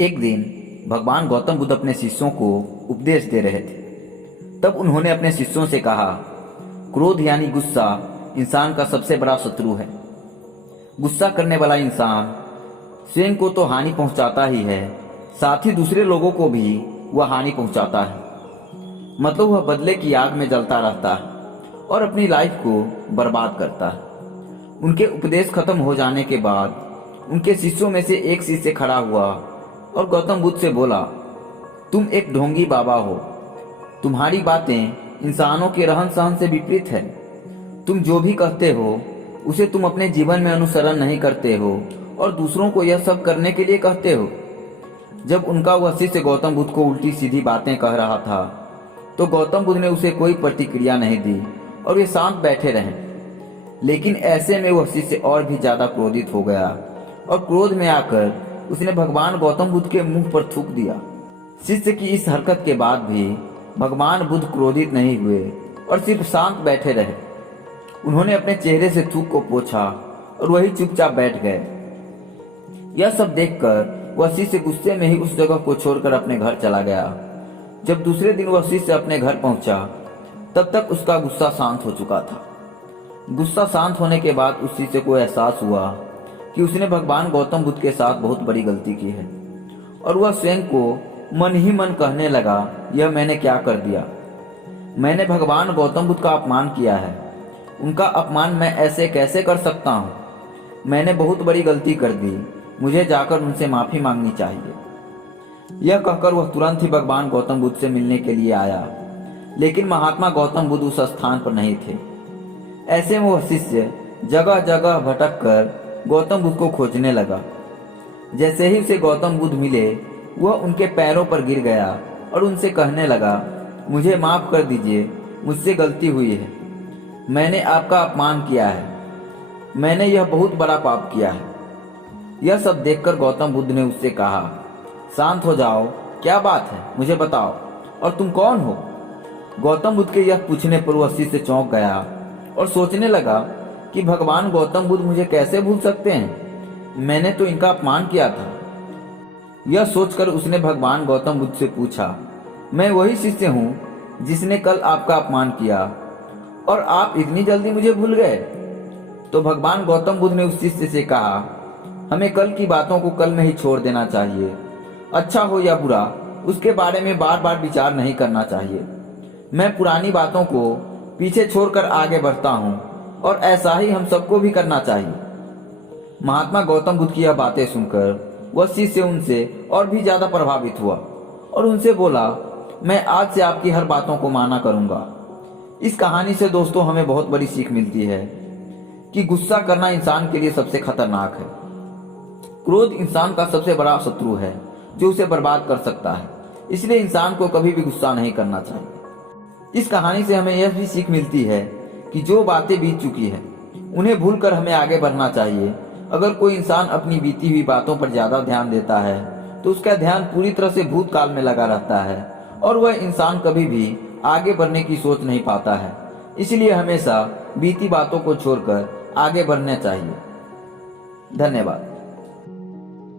एक दिन भगवान गौतम बुद्ध अपने शिष्यों को उपदेश दे रहे थे। तब उन्होंने अपने शिष्यों से कहा, क्रोध यानी गुस्सा इंसान का सबसे बड़ा शत्रु है। गुस्सा करने वाला इंसान स्वयं को तो हानि पहुंचाता ही है, साथ ही दूसरे लोगों को भी वह हानि पहुंचाता है। मतलब वह बदले की आग में जलता रहता है और अपनी लाइफ को बर्बाद करता है। उनके उपदेश खत्म हो जाने के बाद उनके शिष्यों में से एक शिष्य खड़ा हुआ और गौतम बुद्ध से बोला, तुम एक ढोंगी बाबा हो। तुम्हारी बातें इंसानों के रहन सहन से विपरीत है। तुम जो भी कहते हो उसे तुम अपने जीवन में अनुसरण नहीं करते हो और दूसरों को यह सब करने के लिए कहते हो। जब उनका वह शिष्य गौतम बुद्ध को उल्टी सीधी बातें कह रहा था तो गौतम बुद्ध ने उसे कोई प्रतिक्रिया नहीं दी और वे शांत बैठे रहे। लेकिन ऐसे में वह शिष्य और भी ज्यादा क्रोधित हो गया और क्रोध में आकर उसने भगवान गौतम बुद्ध के मुंह पर थूक दिया। शिष्य की इस हरकत के बाद भी भगवान बुद्ध क्रोधित नहीं हुए और सिर्फ शांत बैठे रहे। उन्होंने अपने चेहरे से थूक को पोंछा और वही चुपचाप बैठ गए। यह सब देखकर वह शिष्य गुस्से में ही उस जगह को छोड़कर अपने घर चला गया। जब दूसरे दिन वह शिष्य अपने घर पहुंचा तब तक उसका गुस्सा शांत हो चुका था। गुस्सा शांत होने के बाद उस शिष्य को एहसास हुआ कि उसने भगवान गौतम बुद्ध के साथ बहुत बड़ी गलती की है और वह स्वयं को मन ही मन कहने लगा, यह मैंने क्या कर दिया। मैंने भगवान गौतम बुद्ध का अपमान किया है। उनका अपमान मैं ऐसे कैसे कर सकता हूँ। मैंने बहुत बड़ी गलती कर दी। मुझे जाकर उनसे माफी मांगनी चाहिए। यह कहकर वह तुरंत ही भगवान गौतम बुद्ध से मिलने के लिए आया, लेकिन महात्मा गौतम बुद्ध उस स्थान पर नहीं थे। ऐसे में वह शिष्य जगह जगह भटक कर गौतम बुद्ध को खोजने लगा। जैसे ही उसे गौतम बुद्ध मिले वह उनके पैरों पर गिर गया और उनसे कहने लगा, मुझे माफ कर दीजिए, मुझसे गलती हुई है। मैंने आपका अपमान किया है। मैंने यह बहुत बड़ा पाप किया है। यह सब देखकर गौतम बुद्ध ने उससे कहा, शांत हो जाओ, क्या बात है, मुझे बताओ, और तुम कौन हो। गौतम बुद्ध के यह पूछने पर वह शिष्य चौंक गया और सोचने लगा कि भगवान गौतम बुद्ध मुझे कैसे भूल सकते हैं। मैंने तो इनका अपमान किया था। यह सोचकर उसने भगवान गौतम बुद्ध से पूछा, मैं वही शिष्य हूँ जिसने कल आपका अपमान किया और आप इतनी जल्दी मुझे भूल गए। तो भगवान गौतम बुद्ध ने उस शिष्य से कहा, हमें कल की बातों को कल में ही छोड़ देना चाहिए। अच्छा हो या बुरा, उसके बारे में बार बार विचार नहीं करना चाहिए। मैं पुरानी बातों को पीछे छोड़कर आगे बढ़ता हूँ और ऐसा ही हम सबको भी करना चाहिए। महात्मा गौतम बुद्ध की यह बातें सुनकर वह शिष्य उनसे और भी ज्यादा प्रभावित हुआ और उनसे बोला, मैं आज से आपकी हर बातों को माना करूंगा। इस कहानी से दोस्तों हमें बहुत बड़ी सीख मिलती है कि गुस्सा करना इंसान के लिए सबसे खतरनाक है। क्रोध इंसान का सबसे बड़ा शत्रु है जो उसे बर्बाद कर सकता है। इसलिए इंसान को कभी भी गुस्सा नहीं करना चाहिए। इस कहानी से हमें यह भी सीख मिलती है कि जो बातें बीत चुकी है उन्हें भूलकर हमें आगे बढ़ना चाहिए। अगर कोई इंसान अपनी बीती हुई बातों पर ज्यादा ध्यान देता है तो उसका ध्यान पूरी तरह से भूतकाल में लगा रहता है और वह इंसान कभी भी आगे बढ़ने की सोच नहीं पाता है। इसलिए हमेशा बीती बातों को छोड़कर आगे बढ़ना चाहिए। धन्यवाद।